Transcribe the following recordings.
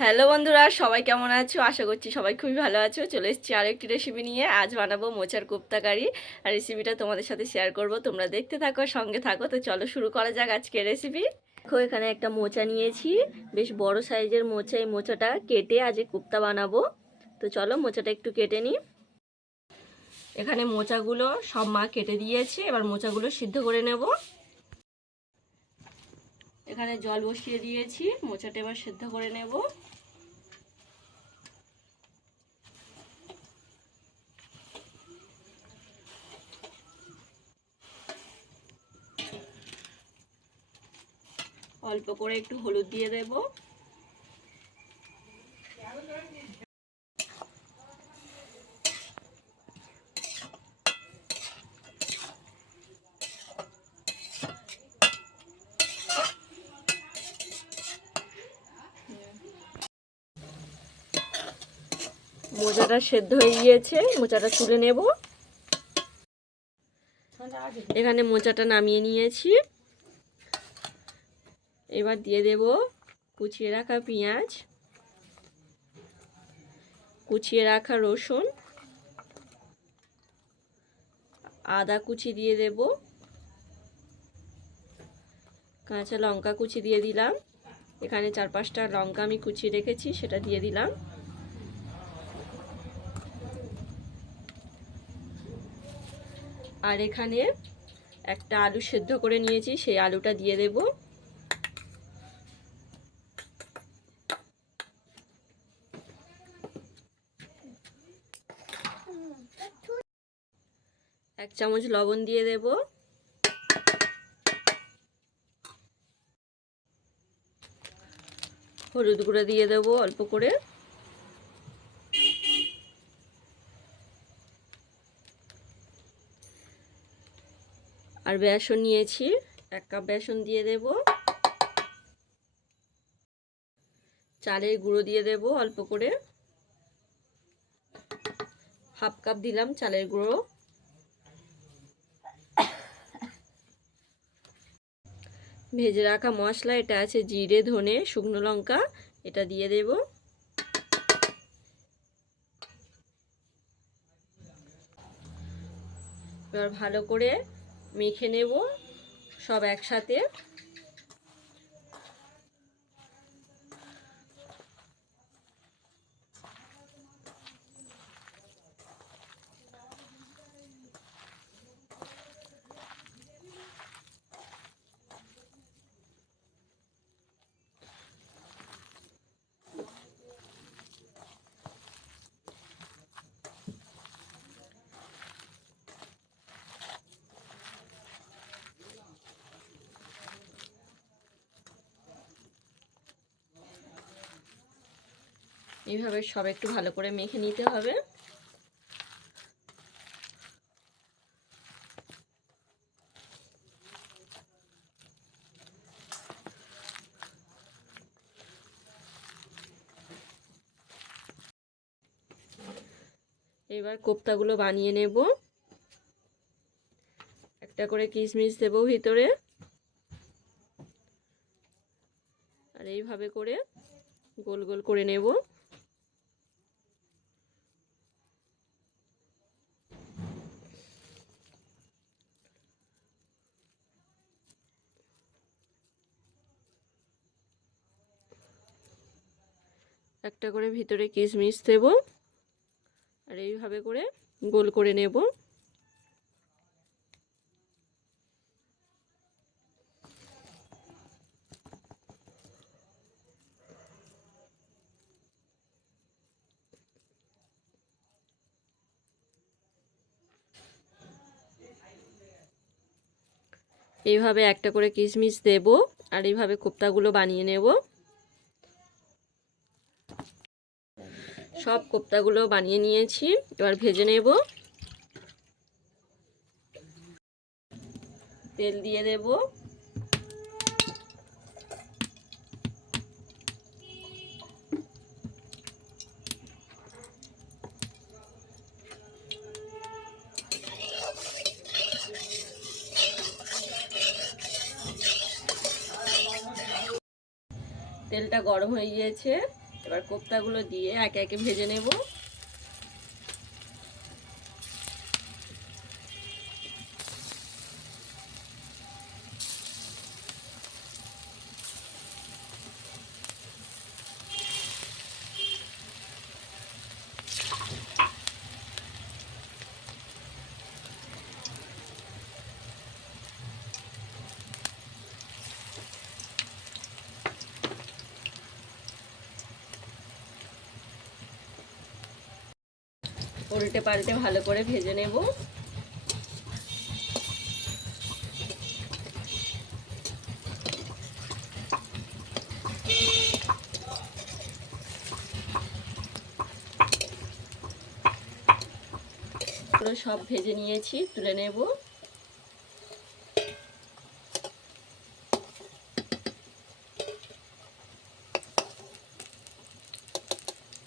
Hello বন্ধুরা, সবাই কেমন আছো? আশা করছি সবাই খুবই ভালো আছো। চলে এসেছি আরেকটি রেসিপি নিয়ে। আজ বানাবো মোচার কোপ্তা কারি। আর রেসিপিটা তোমাদের সাথে শেয়ার করব। তোমরা দেখতে থাকো, সঙ্গে থাকো। তো চলো শুরু করা যাক আজকের রেসিপি। দেখো, এখানে একটা মোচা নিয়েছি, বেশ বড় সাইজের মোচা। এই মোচাটা কেটে আজ কোপ্তা বানাবো। তো চলো মোচাটা একটু কেটে নিই। এখানে মোচাগুলো সব মা কেটে দিয়েছে, এবার মোচাগুলো সিদ্ধ করে নেব। এখানে জল বসিয়ে দিয়েছি, মোচাটা এবার সিদ্ধ করে নেব। অল্প করে একটু হলুদ দিয়ে দেব। মোচাটা সেদ্ধ হয়ে গিয়েছে, মোচাটা তুলে নেব। এখানে মোচাটা নামিয়ে নিয়েছি। এবার দিয়ে দেব কুচিয়ে রাখা পেঁয়াজ, কুচিয়ে রাখা রসুন, আদা কুচি দিয়ে দেব, কাঁচা লঙ্কা কুচি দিয়ে দিলাম। এখানে 4-5টা লঙ্কা আমি কুচিয়ে রেখেছি, সেটা দিয়ে দিলাম। আর এখানে একটা আলু সেদ্ধ করে নিয়েছি, সেই আলুটা দিয়ে দেব। এক চামচ লবণ দিয়ে দেব। হলুদ গুঁড়ো দিয়ে দেব অল্প করে। আর বেসন নিয়েছি, 1 কাপ বেসন দিয়ে দেব। চালের গুঁড়ো দিয়ে দেব অল্প করে, 1/2 কাপ দিলাম চালের গুঁড়ো। ভেজে রাখা মশলা, এটা আছে জিরে, ধনে, শুকনো লঙ্কা, এটা দিয়ে দেব। এবার ভালো করে মেখে নেব সব একসাথে। এইভাবে সব একটু ভালো করে মেখে নিতে হবে। এবার কোপ্তাগুলো বানিয়ে নেব। একটা করে কিশমিশ দেব ভিতরে, আর এইভাবে করে গোল গোল করে নেব। একটা করে ভিতরে কিশমিশ দেব, আর এইভাবে করে গোল করে নেব। এইভাবে একটা করে কিশমিশ দেব, আর এইভাবে কোপ্তাগুলো বানিয়ে নেব। সব কোপ্তাগুলো বানিয়ে নিয়েছি, এবার ভেজে নেব। তেল দিয়ে দেব। তেলটা গরম হয়ে গিয়েছে, এবার কোপ্তাগুলো দিয়ে একে একে ভেজে নেব। উল্টে পাল্টে ভালো করে ভেজে নেব। পুরো সব ভেজে নিয়েছি, তুলে নেব।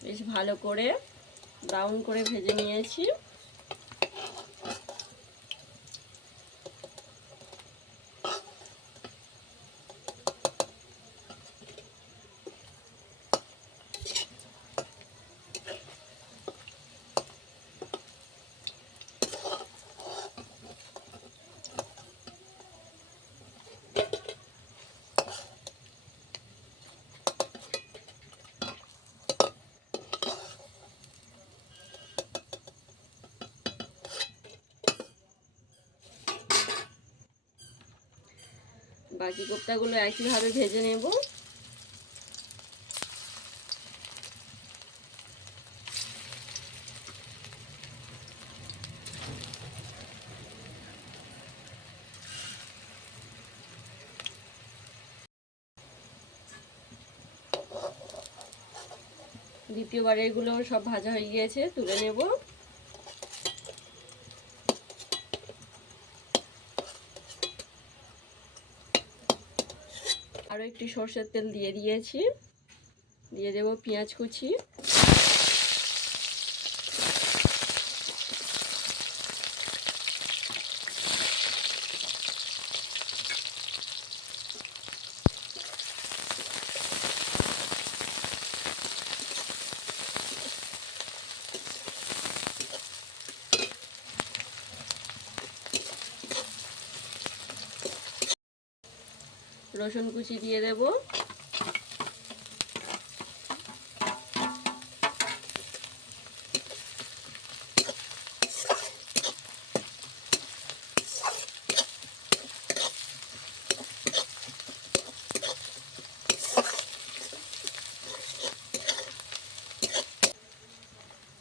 বেশ ভালো করে ব্রাউন করে ভেজে নিয়েছি। বাকি কোপ্তাগুলো একইভাবে ভেজে নেব। দ্বিতীয়বার এগুলো সব ভাজা হয়ে গিয়েছে, তুলে নেব। আরও একটু সরষের তেল দিয়ে দিয়েছি, দিয়ে দেব পেঁয়াজ কুচি, রসুন কুচি দিয়ে দেব।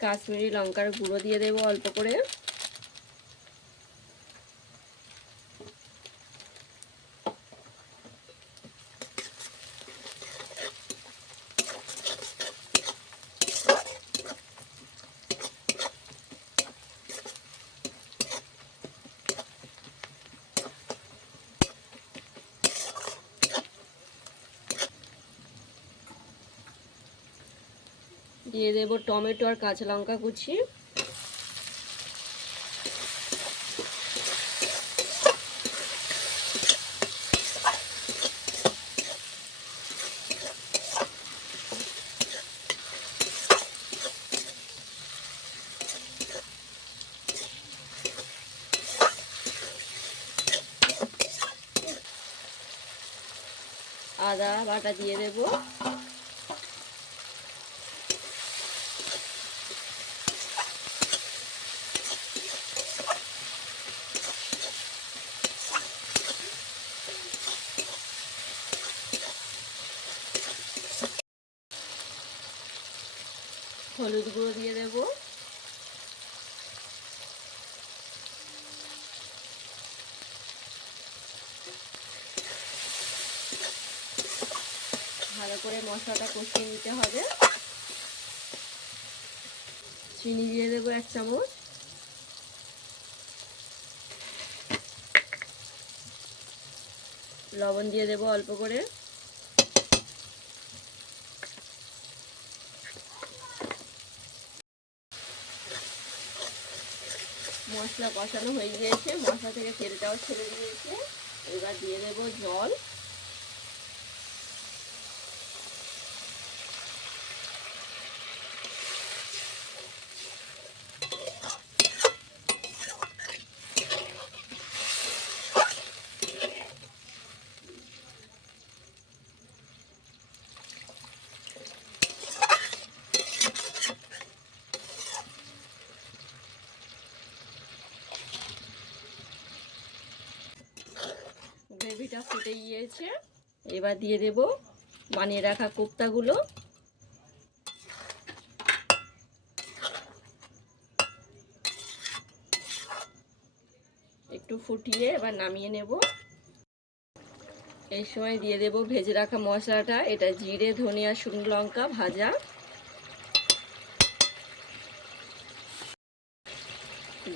কাশ্মীরি লঙ্কার গুঁড়ো দিয়ে দেব অল্প করে। দিয়ে দেব টমেটো আর কাঁচা লঙ্কা কুচি। আদা বাটা দিয়ে দেব। হলুদ গুঁড়ো দিয়ে দেব। ভালো করে মশলাটা কষিয়ে নিতে হবে। চিনি দিয়ে দেবো 1 চামচ। লবণ দিয়ে দেবো অল্প করে। মশলা কষানো হয়ে গিয়েছে, মশলা থেকে তেলটাও ছেড়ে দিয়েছে। এবার দিয়ে দেবো জল। পানিটা ফুটে গিয়েছে, এবার দিয়ে দেব বানিয়ে রাখা কোপ্তাগুলো। একটু ফুটিয়ে এবার নামিয়ে নেব। এই সময় দিয়ে দেব ভেজে রাখা মশলাটা, এটা জিরে, ধনিয়া, শুকনো লঙ্কা ভাজা।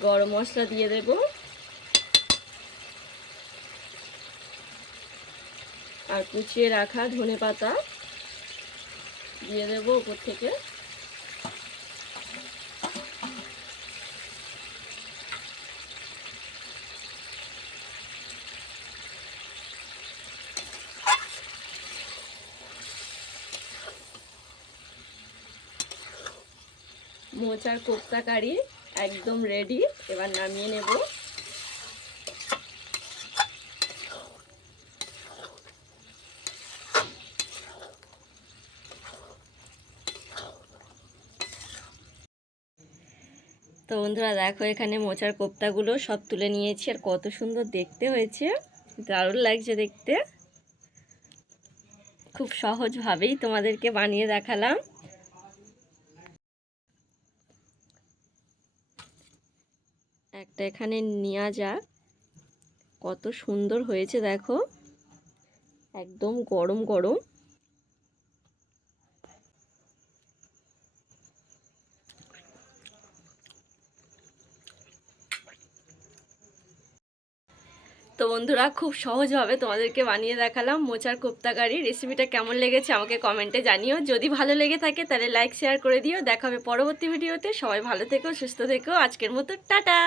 গরম মশলা দিয়ে দেব, আর কুচিয়ে রাখা ধনেপাতা দিয়ে দেব উপর থেকে। মোচার কোপ্তা কারি একদম রেডি, এবার নামিয়ে নেব। তো বন্ধুরা দেখো, এখানে মোচার কোপ্তাগুলো সব তুলে নিয়েছি, আর কত সুন্দর দেখতে হয়েছে, দারুণ লাগছে দেখতে। খুব সহজভাবেই তোমাদেরকে বানিয়ে দেখালাম। একটা এখানে নেওয়া যাক, কত সুন্দর হয়েছে দেখো, একদম গরম গরম। তো বন্ধুরা খুব সহজভাবে তোমাদেরকে বানিয়ে দেখালাম মোচার কোপ্তা কারি। রেসিপিটা কেমন লেগেছে আমাকে কমেন্টে জানিও, যদি ভালো লেগে থাকে তাহলে লাইক শেয়ার করে দিও। দেখা হবে পরবর্তী ভিডিওতে। সবাই ভালো থেকো, সুস্থ থেকো, আজকের মতো টাটা।